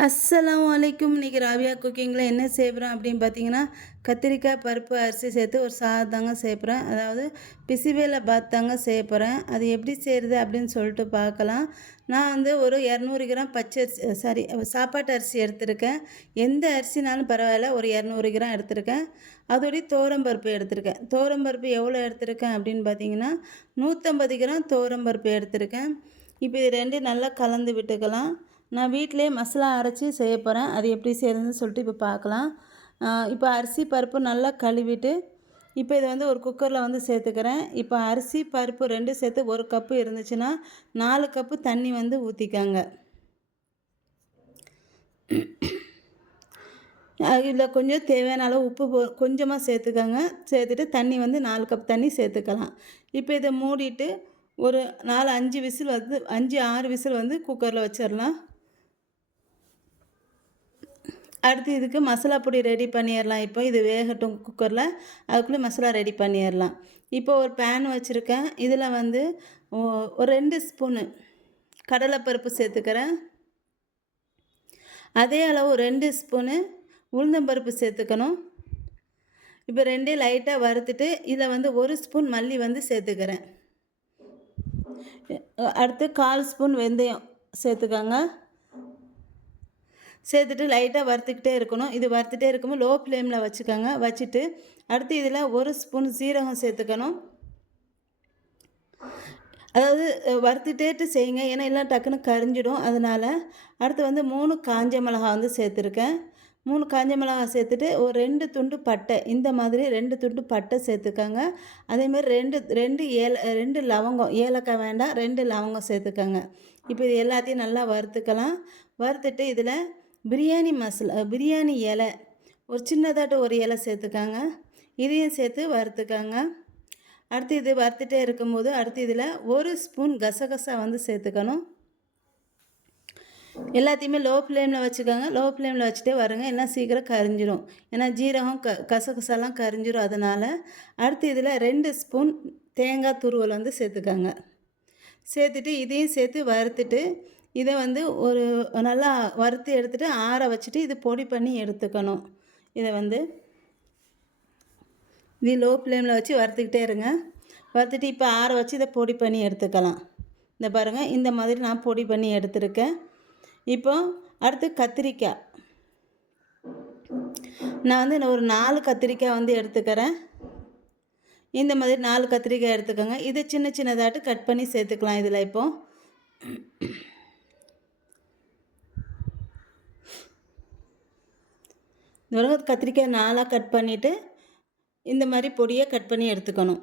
அஸ்ஸலாமு அலைக்கும். இன்றைக்கி ராபியா குக்கிங்கில் என்ன செய்கிறேன் அப்படின்னு பார்த்தீங்கன்னா, கத்திரிக்காய் பருப்பு அரிசி சேர்த்து ஒரு சாதம் செய்யப்போகிறேன். அதாவது பிசிபேல பாத் செய்ய போகிறேன். அது எப்படி செய்கிறது அப்படின்னு சொல்லிட்டு பார்க்கலாம். நான் ஒரு 200 கிராம் பச்சரிசி சாப்பாட்டு அரிசி எடுத்திருக்கேன். எந்த அரிசினாலும் பரவாயில்ல, ஒரு 200 கிராம் எடுத்திருக்கேன். அதோடய துவரம்பருப்பு எடுத்திருக்கேன். துவரம்பருப்பு எவ்வளோ எடுத்திருக்கேன் அப்படின்னு பார்த்தீங்கன்னா, 150 கிராம் துவரம்பருப்பு எடுத்திருக்கேன். இப்போ இது 2 நல்லா கலந்து விட்டுக்கலாம். நான் வீட்டிலே மசாலா அரைச்சி செய்ய போகிறேன். அது எப்படி செய்கிறதுன்னு சொல்லிட்டு இப்போ பார்க்கலாம். இப்போ அரிசி பருப்பு நல்லா கழுவிட்டு இப்போ இதை ஒரு குக்கரில் சேர்த்துக்கிறேன். இப்போ அரிசி பருப்பு 2 சேர்த்து 1 கப்பு இருந்துச்சுன்னா 4 கப்பு தண்ணி ஊற்றிக்கங்க. இதில் கொஞ்சம் தேவையான அளவு உப்பு கொஞ்சமாக சேர்த்துக்கங்க. சேர்த்துட்டு தண்ணி 4 கப் தண்ணி சேர்த்துக்கலாம். இப்போ இதை மூடிட்டு ஒரு 4-5 விசில் 5-6 விசில் குக்கரில் வச்சிடலாம். அடுத்து இதுக்கு மசாலா பொடி ரெடி பண்ணிடலாம். இப்போ இது வேகட்டும் குக்கரில், அதுக்குள்ளே மசாலா ரெடி பண்ணிடலாம். இப்போ ஒரு பேன் வச்சுருக்கேன். இதில் ஒரு 2 ஸ்பூனு கடலைப்பருப்பு சேர்த்துக்கிறேன். அதே அளவு 2 ஸ்பூனு உளுந்தம்பருப்பு சேர்த்துக்கணும். இப்போ 2 லைட்டாக வறுத்துட்டு இதில் 1 ஸ்பூன் மல்லி சேர்த்துக்கிறேன். அடுத்து 1/4 ஸ்பூன் வெந்தயம் சேர்த்துக்கோங்க. சேர்த்துட்டு லைட்டாக வறுத்துக்கிட்டே இருக்கணும். இது வறுத்துட்டே இருக்கும்போது லோ ஃப்ளேமில் வச்சுக்கோங்க. வச்சுட்டு அடுத்து இதில் 1 ஸ்பூன் சீரகம் சேர்த்துக்கணும். அதாவது வறுத்துட்டேட்டு செய்யுங்க, ஏன்னா எல்லாம் டக்குன்னு கரிஞ்சிடும். அதனால் அடுத்து 3 காஞ்ச மிளகா சேர்த்துருக்கேன். 3 காஞ்ச மிளகா சேர்த்துட்டு ஒரு 2 துண்டு பட்டை, இந்த மாதிரி 2 துண்டு பட்டை சேர்த்துக்கோங்க. அதேமாதிரி 2 லவங்கம், ஏலக்காய் வேண்டாம், 2 லவங்கம் சேர்த்துக்கோங்க. இப்போ இது எல்லாத்தையும் நல்லா வறுத்துக்கலாம். வறுத்துட்டு இதில் பிரியாணி இலை ஒரு சின்னதாட்டு ஒரு இலை சேர்த்துக்காங்க. இதையும் சேர்த்து வறுத்துக்காங்க. அடுத்து இது வறுத்துட்டே இருக்கும்போது அடுத்து இதில் 1 ஸ்பூன் கசகசா சேர்த்துக்கணும். எல்லாத்தையுமே லோ ஃப்ளேமில் வச்சுக்கோங்க. லோ ஃப்ளேமில் வச்சுட்டே வருங்க, எல்லாம் சீக்கிரம் கரிஞ்சிடும். ஏன்னா ஜீரகம் கசகசாலாம் கரிஞ்சிடும். அதனால் அடுத்து இதில் 2 ஸ்பூன் தேங்காய் துருவல் சேர்த்துக்காங்க. சேர்த்துட்டு இதையும் சேர்த்து வறுத்துட்டு இதை ஒரு நல்லா வறுத்து எடுத்துகிட்டு ஆற வச்சுட்டு இது பொடி பண்ணி எடுத்துக்கணும். இதை இது லோ ஃப்ளேமில் வச்சு வறுத்துக்கிட்டே இருங்க. வறுத்துட்டு இப்போ ஆற வச்சு இதை பொடி பண்ணி எடுத்துக்கலாம். இந்த பாருங்கள், இந்த மாதிரி நான் பொடி பண்ணி எடுத்துருக்கேன். இப்போ அடுத்து கத்திரிக்காய், நான் ஒரு 4 கத்திரிக்காய் எடுத்துக்கிறேன். இந்த மாதிரி 4 கத்திரிக்காய் எடுத்துக்கோங்க. இதை சின்ன சின்னதாட்டு கட் பண்ணி சேர்த்துக்கலாம். இதில் இப்போது கத்திரிக்காய் 4 கட் பண்ணிவிட்டு இந்த மாதிரி பொடியை கட் பண்ணி எடுத்துக்கணும்.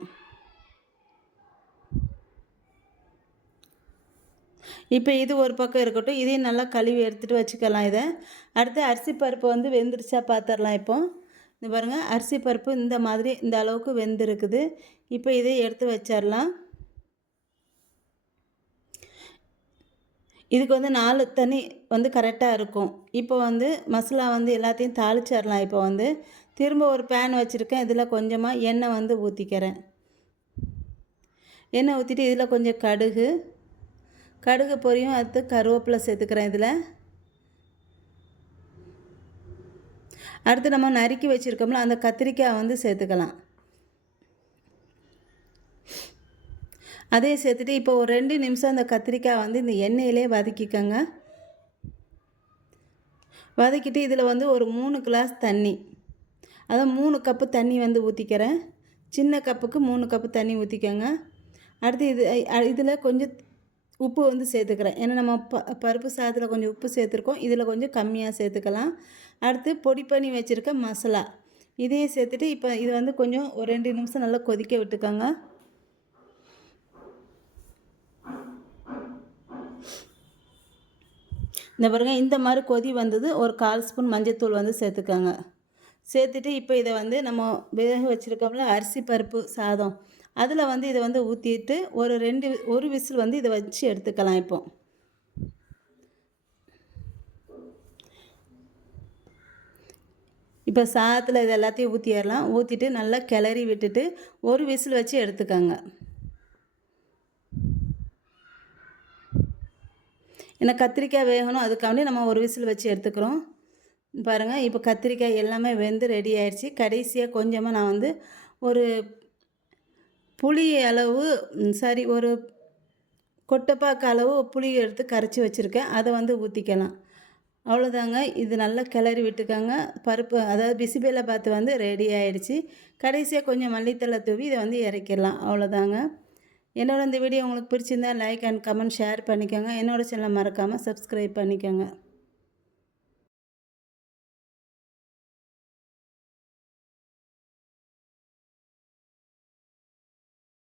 இப்போ இது ஒரு பக்கம் இருக்கட்டும். இதையும் நல்லா கழுவி எடுத்துகிட்டு வச்சுக்கலாம். இதை அடுத்து அரிசி பருப்பு வெந்துருச்சா பார்த்துடலாம். இப்போ இந்த பாருங்கள், அரிசி பருப்பு இந்த மாதிரி இந்த அளவுக்கு வெந்திருக்குது. இப்போ இதை எடுத்து வச்சிடலாம். இதுக்கு 4 தண்ணி கரெக்டாக இருக்கும். இப்போ மசாலா எல்லாத்தையும் தாளிச்சிடலாம். இப்போ திரும்ப ஒரு பேன் வச்சுருக்கேன். இதில் கொஞ்சமாக எண்ணெய் ஊற்றிக்கிறேன். எண்ணெய் ஊற்றிட்டு இதில் கொஞ்சம் கடுகு பொரியும், அடுத்து கருவேப்பிலை சேர்த்துக்கிறேன். இதில் அடுத்து நம்ம நறுக்கி வச்சுருக்கோம்ல அந்த கத்திரிக்காய் சேர்த்துக்கலாம். அதையும் சேர்த்துட்டு இப்போ ஒரு 2 நிமிஷம் அந்த கத்திரிக்காய் இந்த எண்ணெயிலே வதக்கிக்கோங்க. வதக்கிட்டு இதில் ஒரு 3 கிளாஸ் தண்ணி, அதான் 3 கப்பு தண்ணி ஊற்றிக்கிறேன். சின்ன கப்புக்கு 3 கப்பு தண்ணி ஊற்றிக்கோங்க. அடுத்து இதில் கொஞ்சம் உப்பு சேர்த்துக்கிறேன். ஏன்னா நம்ம பருப்பு சாதத்தில் கொஞ்சம் உப்பு சேர்த்துருக்கோம், இதில் கொஞ்சம் கம்மியாக சேர்த்துக்கலாம். அடுத்து பொடி பண்ணி வச்சுருக்க மசாலா இதையும் சேர்த்துட்டு இப்போ இது கொஞ்சம் ஒரு 2 நிமிஷம் நல்லா கொதிக்க விட்டுக்கோங்க. இந்த பாருங்க, இந்த மாதிரி கொதி வந்தது. ஒரு 1/4 ஸ்பூன் மஞ்சள்தூள் சேர்த்துக்கோங்க. சேர்த்துட்டு இப்போ இதை நம்ம வேக வச்சுருக்கோம்ல அரிசி பருப்பு சாதம், அதில் இதை ஊற்றிட்டு ஒரு விசில் இதை வச்சு எடுத்துக்கலாம். இப்போ சாதத்தில் இது எல்லாத்தையும் ஊற்றிடலாம். ஊற்றிட்டு நல்லா கிளறி விட்டுட்டு ஒரு விசில் வச்சு எடுத்துக்கோங்க. ஏன்னா கத்திரிக்காய் வேகணும், அதுக்காண்டி நம்ம ஒரு விசில் வச்சு எடுத்துக்கிறோம். பாருங்கள், இப்போ கத்திரிக்காய் எல்லாமே வெந்து ரெடி ஆயிடுச்சு. கடைசியாக கொஞ்சமாக நான் வந்து ஒரு புளி அளவு சாரி ஒரு கொட்டைப்பாக்கு அளவு புளி எடுத்து கரைச்சி வச்சுருக்கேன். அதை வந்து ஊற்றிக்கலாம். அவ்வளோதாங்க. இது நல்லா கிளறி விட்டுக்கோங்க. பருப்பு அதாவது பிசிபேல பாத்து வந்து ரெடி ஆயிடுச்சு. கடைசியாக கொஞ்சம் மல்லித்தழை தூவி இதை வந்து இறக்கிடலாம். அவ்வளோதாங்க. என்னோட இந்த வீடியோ உங்களுக்கு பிடிச்சிருந்தா லைக் அண்ட் கமெண்ட் ஷேர் பண்ணிக்கோங்க. என்னோட சேனலை மறக்காமல் சப்ஸ்கிரைப் பண்ணிக்கோங்க.